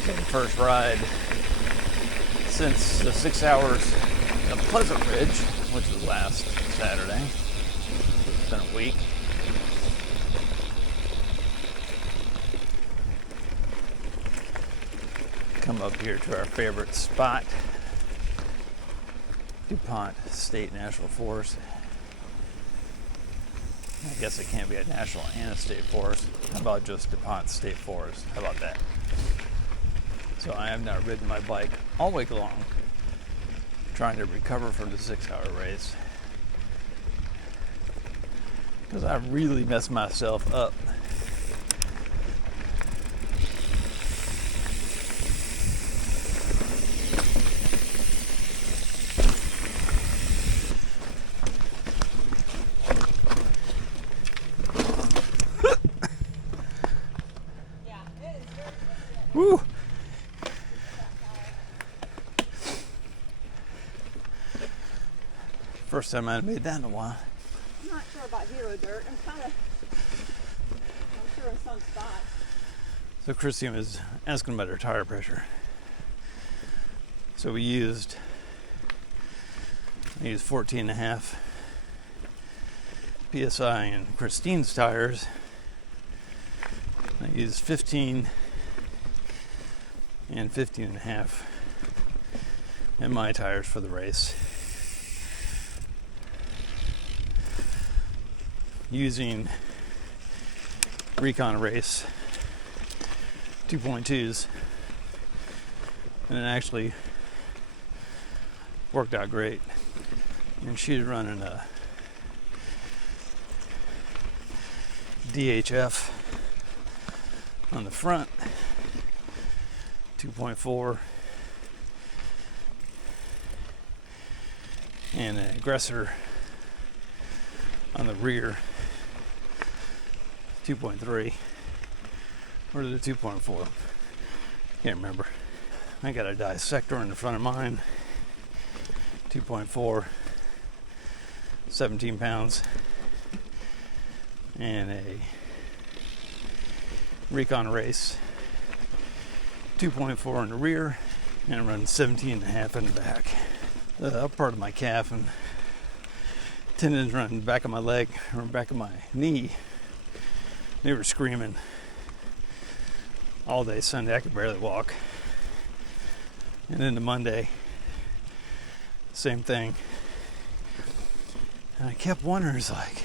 gonna take the first ride since the 6 hours of Pleasant Ridge, which was last Saturday. It's been a week. Come up here to our favorite spot, DuPont State National Forest. I guess it can't be a national and a state forest. How about just DuPont State Forest? How about that? So I have now ridden my bike all week long, trying to recover from the 6-hour race, because I really messed myself up. Woo! First time I've made that in a while. I'm not sure about hero dirt. I'm sure in some spots. So Christine was asking about her tire pressure. So I used 14.5 PSI in Christine's tires. I used 15 and 15.5 in my tires for the race. Using Recon Race 2.2s, and it actually worked out great. And she's running a DHF on the front, 2.4, and an aggressor on the rear, 2.3, or the 2.4, can't remember. I got a dissector in the front of mine, 2.4, 17 pounds, and a Recon Race 2.4 in the rear, and I'm running 17.5 in the back. The upper part of my calf and tendons running back of my leg or back of my knee, they were screaming all day Sunday. I could barely walk. And then the Monday, same thing. And I kept wondering, it's like,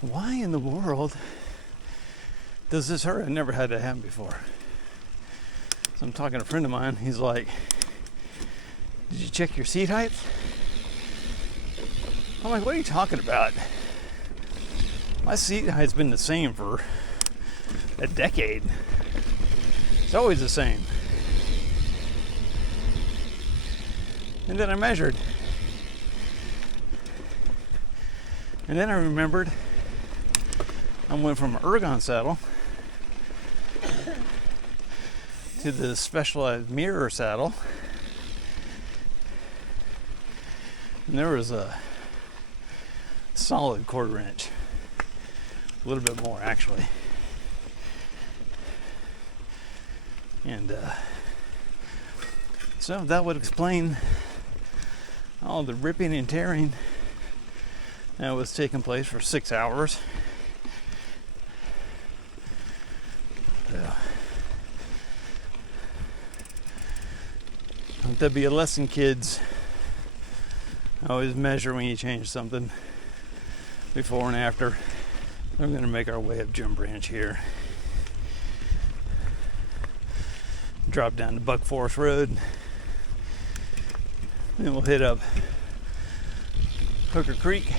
why in the world does this hurt? I never had that happen before. So I'm talking to a friend of mine. He's like, did you check your seat height? I'm like, what are you talking about? My seat height's been the same for a decade. It's always the same. And then I measured. And then I remembered I went from an ergon saddle to the specialized mirror saddle. And there was a solid 1/4 inch. A little bit more, actually. And so that would explain all the ripping and tearing that was taking place for 6 hours. Let that be a lesson, kids. Always measure when you change something, before and after. We're going to make our way up Jim Branch here. Drop down to Buck Forest Road. Then we'll hit up Hooker Creek.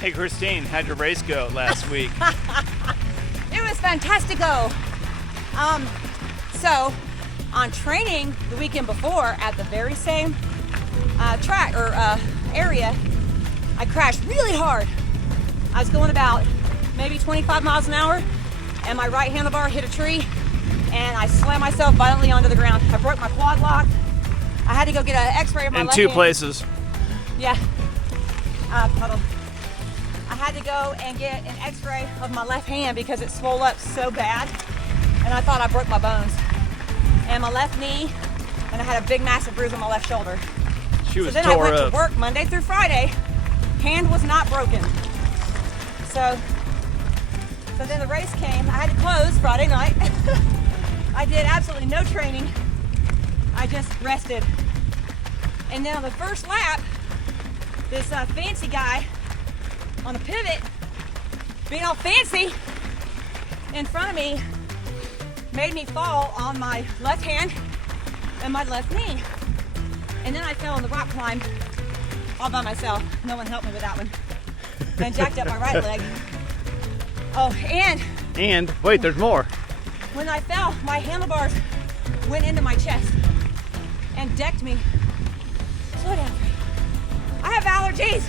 Hey Christine, how'd your race go last week? It was fantastico. So on training the weekend before at the very same track or area, I crashed really hard. I was going about maybe 25 miles an hour, and my right handlebar hit a tree, and I slammed myself violently onto the ground. I broke my quad lock. I had to go get an x-ray of my left hand. In 2 places. Yeah. Hold on. I had to go and get an x-ray of my left hand because it swelled up so bad, and I thought I broke my bones. And my left knee, and I had a big massive bruise on my left shoulder. She was so then tore I went up. to work Monday through Friday. Hand was not broken. So then the race came. I had to close Friday night. I did absolutely no training. I just rested. And then on the first lap, this fancy guy on the pivot, being all fancy, in front of me, made me fall on my left hand and my left knee. And then I fell on the rock climb all by myself. No one helped me with that one. And jacked up my right leg. Oh, And wait, there's more. when I fell, my handlebars went into my chest and decked me. Slow down. I have allergies.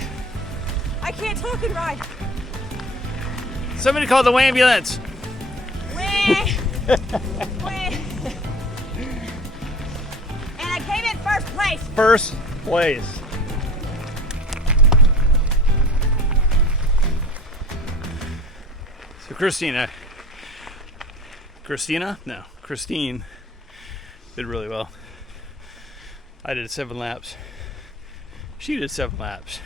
I can't talk and ride. Somebody call the ambulance. Wah. Wah. And I came in first place. First place. So Christine did really well. I did 7 laps. She did 7 laps.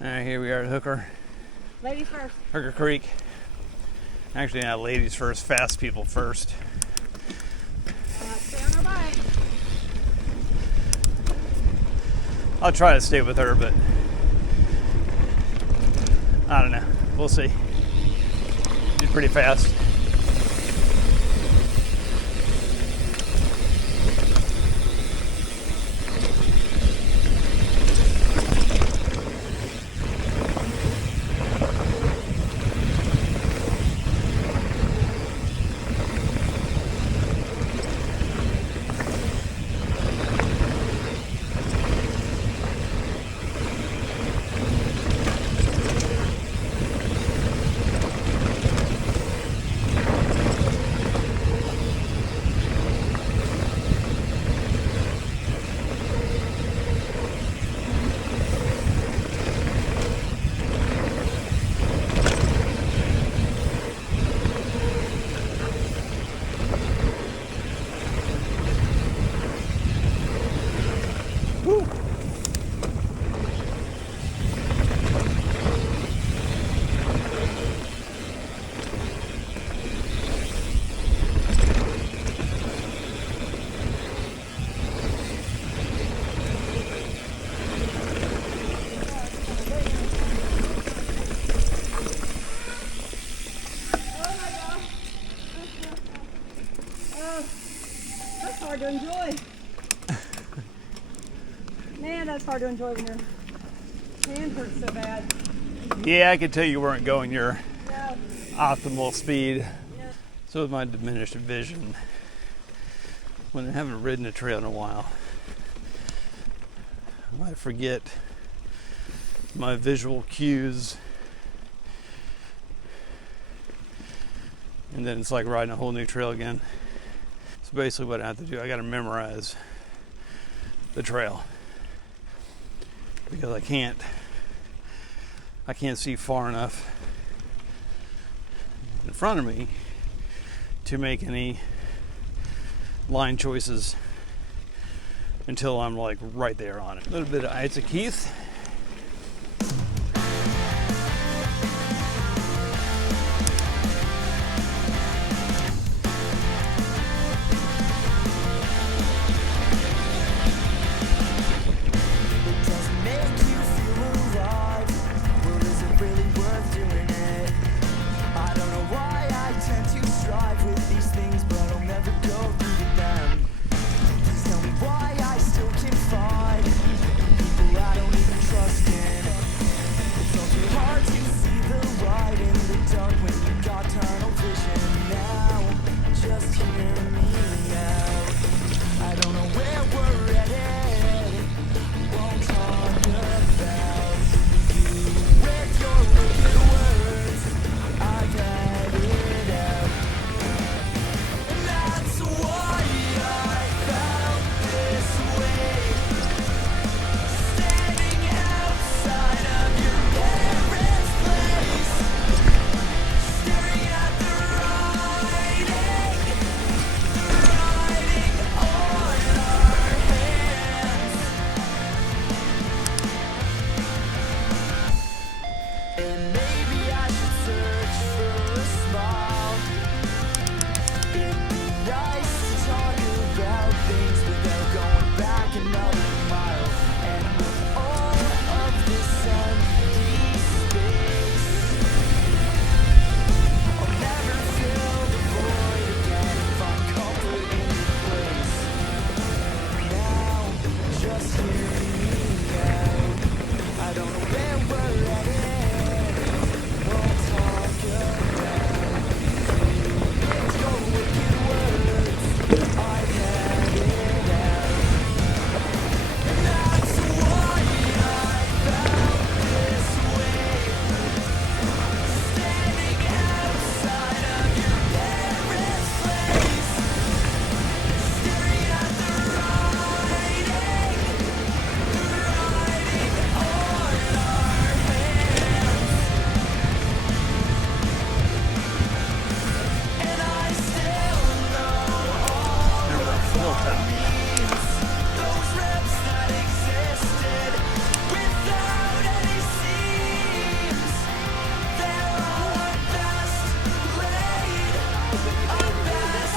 All right, here we are at Hooker. Ladies first. Hooker Creek. Actually, not ladies first, fast people first. Stay on her bike. I'll try to stay with her, but I don't know. We'll see. She's pretty fast. That's hard to enjoy. Man, that's hard to enjoy when your hand hurts so bad. Yeah, I could tell you weren't going your No. optimal speed. No. So with my diminished vision, when I haven't ridden a trail in a while, I forget my visual cues. And then it's like riding a whole new trail again. So basically what I have to do, I got to memorize the trail. Because I can't see far enough in front of me to make any line choices until I'm like right there on it. A little bit of Heath.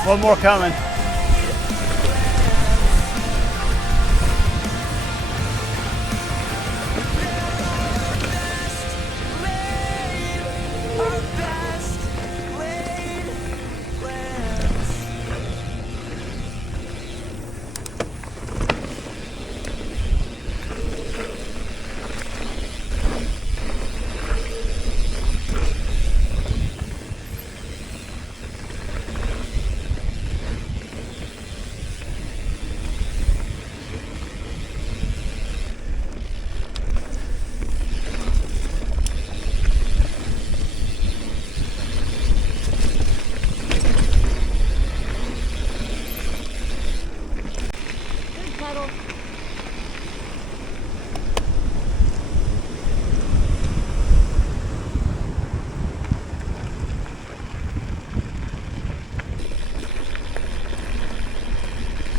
One more coming.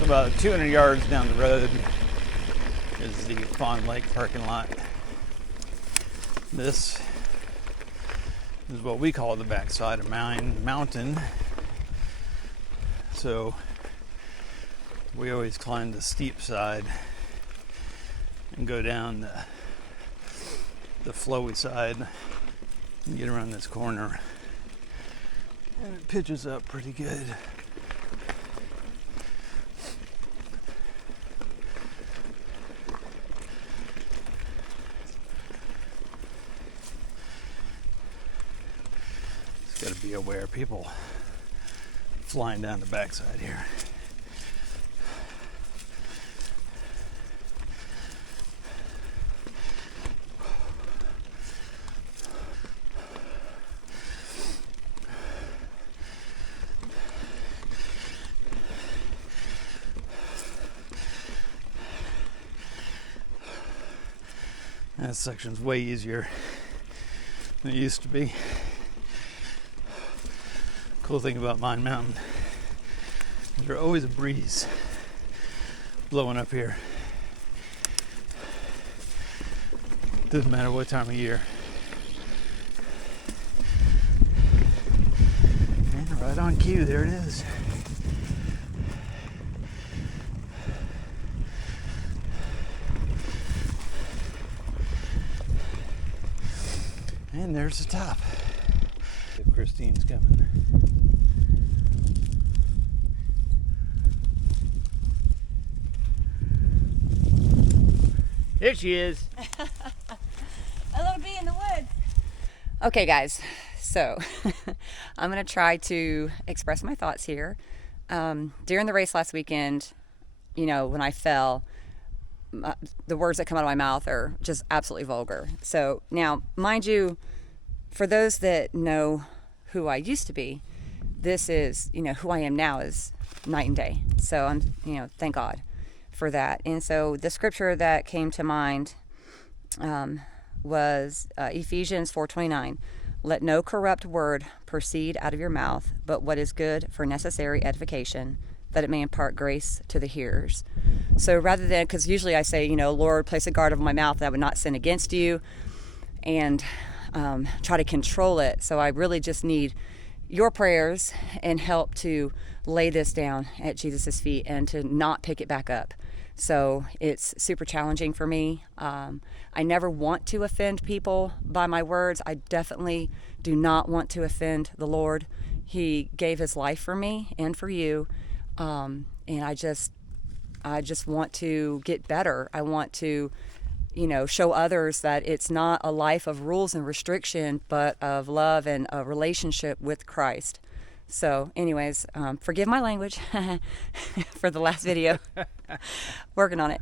About 200 yards down the road is the Fawn Lake parking lot. This is what we call the backside of mountain. So we always climb the steep side and go down the flowy side and get around this corner. And it pitches up pretty good. Got to be aware of people flying down the backside here. That section's way easier than it used to be. Cool thing about Mine Mountain, there's always a breeze blowing up here. Doesn't matter what time of year. And right on cue, there it is. And there's the top. If Christine's coming. There she is. A little bee in the woods. Okay, guys. So I'm going to try to express my thoughts here. During the race last weekend, you know, when I fell, the words that come out of my mouth are just absolutely vulgar. So now, mind you, for those that know who I used to be, this is, you know, who I am now is night and day. So I'm, you know, thank God for that. And so the scripture that came to mind was Ephesians 4:29. Let no corrupt word proceed out of your mouth, but what is good for necessary edification, that it may impart grace to the hearers. So rather than, because usually I say, you know, Lord, place a guard over my mouth that I would not sin against you, and try to control it. So I really just need your prayers and help to lay this down at Jesus' feet and to not pick it back up. So it's super challenging for me. I never want to offend people by my words. I definitely do not want to offend the Lord. He gave his life for me and for you. And I just want to get better. I want to, you know, show others that it's not a life of rules and restriction, but of love and a relationship with Christ. So anyways, forgive my language for the last video. Working on it.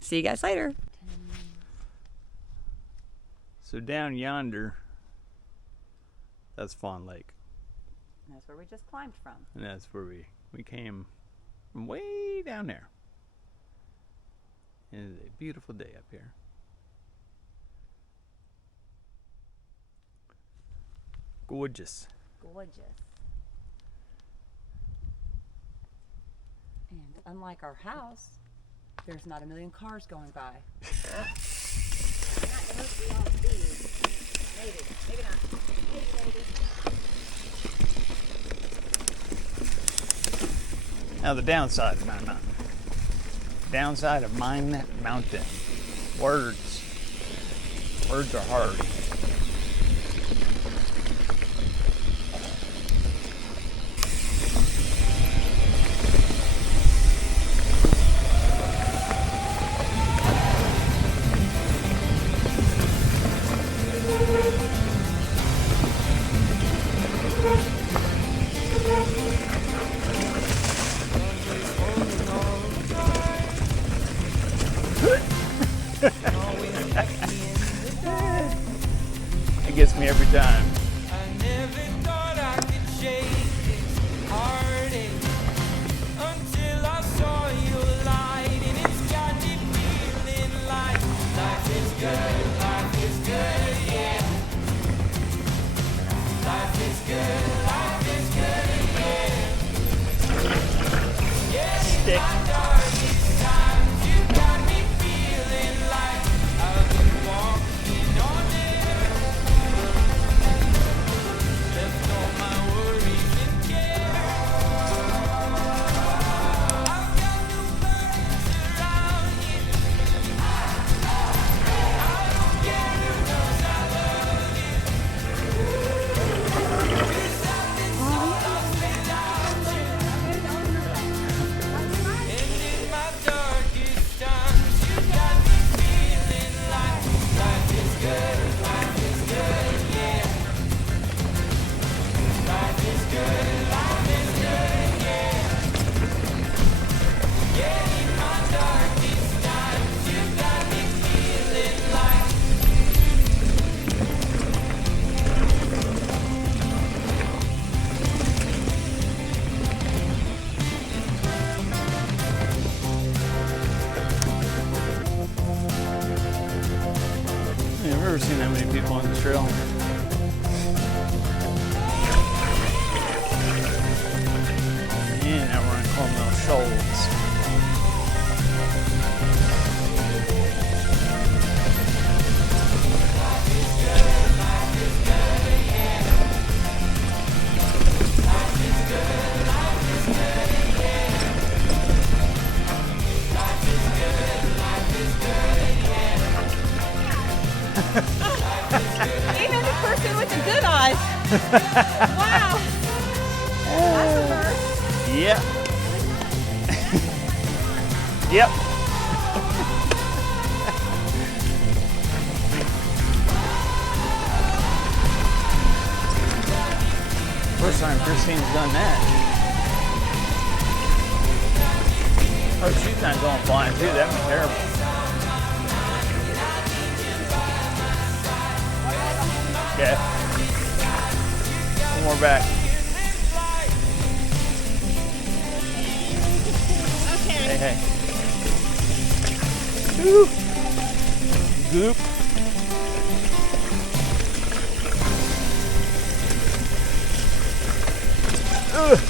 See you guys later. So down yonder, that's Fawn Lake. That's where we just climbed from. And that's where we came from, way down there. It is a beautiful day up here. Gorgeous. Gorgeous. And unlike our house, there's not a million cars going by. Maybe not. Maybe. Now the downside of Mine Mountain. Downside of Mine Mountain. Words. Words are hard. It gets me every time. I never thought I could shake this heartache until I saw your light, and it's got me feeling like life is good, yeah. Life is good, yeah. Stick. My darkest times, you got me feeling like I've been walking on air. Left all my worries and cares. I've got no burdens around you. I don't care who knows I love you. 'Cause I've been so lost without you. And in my darkest times, you got me feeling like life is good, yeah. Life is good, yeah. Yeah, in my darkest times, you got me feeling like. I've never seen that many people on this trail. And now we're on Carmel Shoals. Even the person with the good eyes. Wow. That's a first. Yep. Yep. First time Christine's done that. Oh, she's not going flying too. That'd be terrible. Okay. One more back. Okay. Hey, hey. Goop. Goop. Ugh.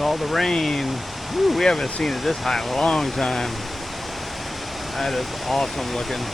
All the rain. Whew, we haven't seen it this high in a long time. That is awesome looking.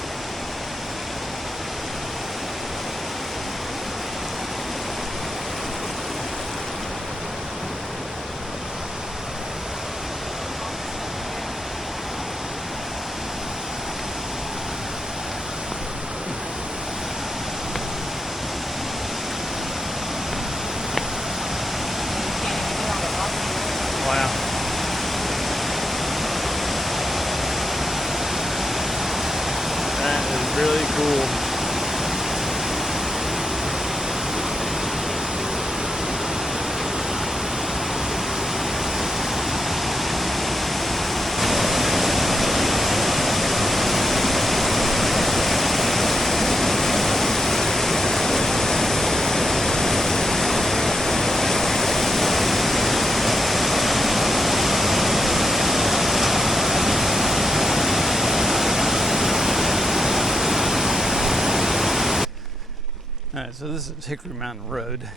Alright, so this is Hickory Mountain Road,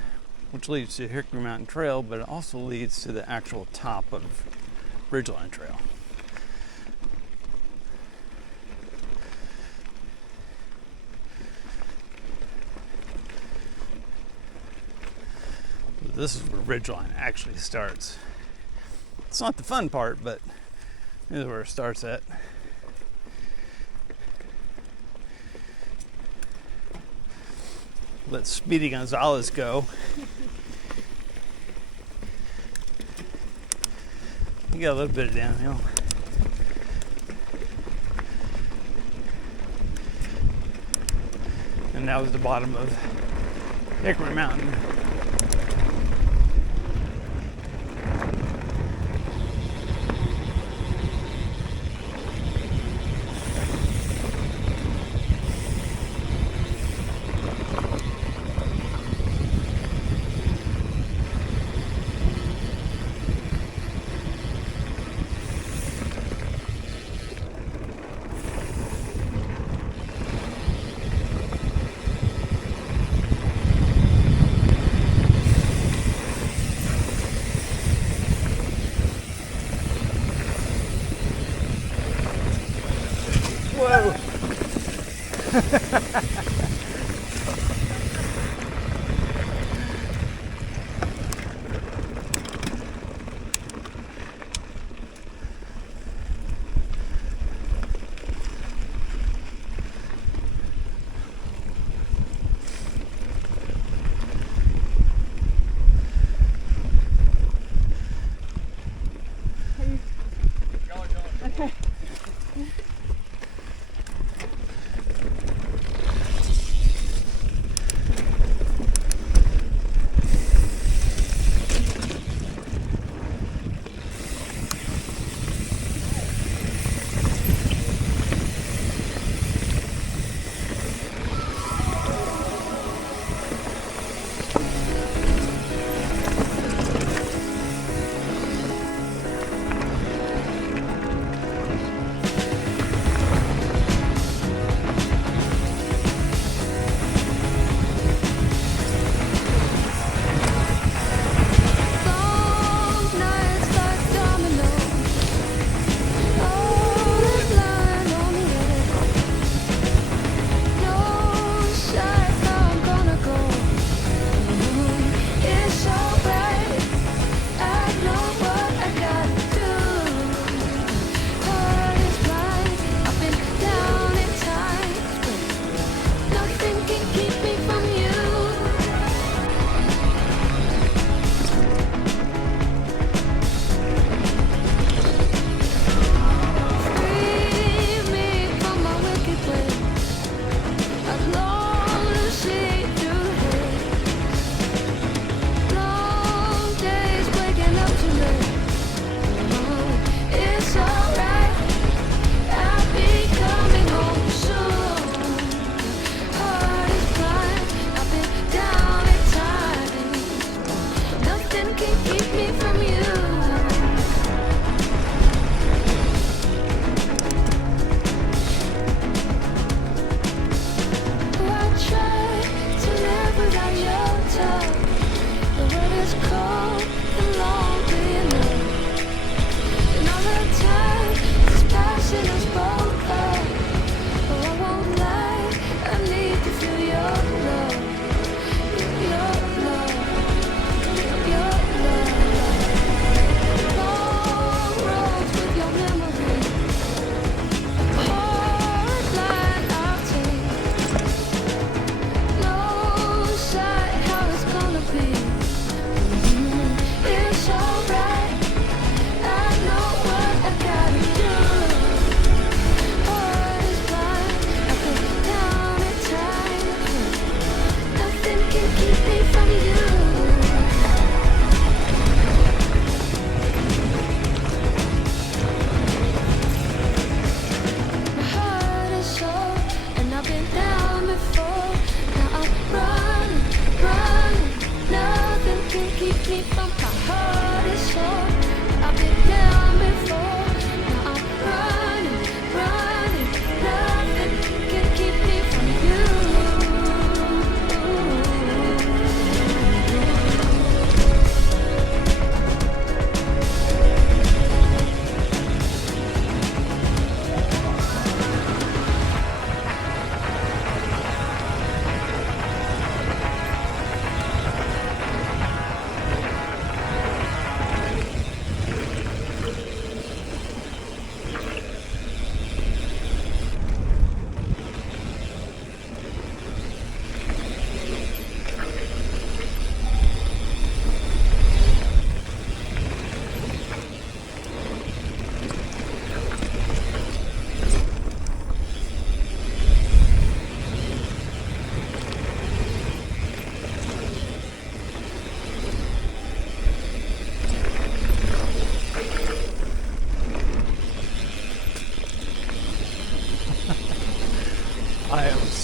which leads to Hickory Mountain Trail, but it also leads to the actual top of Ridgeline Trail. This is where Ridgeline actually starts. It's not the fun part, but this is where it starts at. Let Speedy Gonzalez go. You got a little bit of downhill. And that was the bottom of Hickory Mountain. Whoa!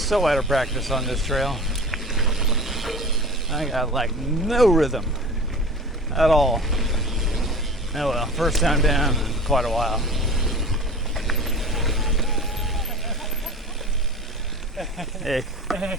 so out of practice on this trail. I got like no rhythm at all. Oh well, first time down in quite a while. Hey.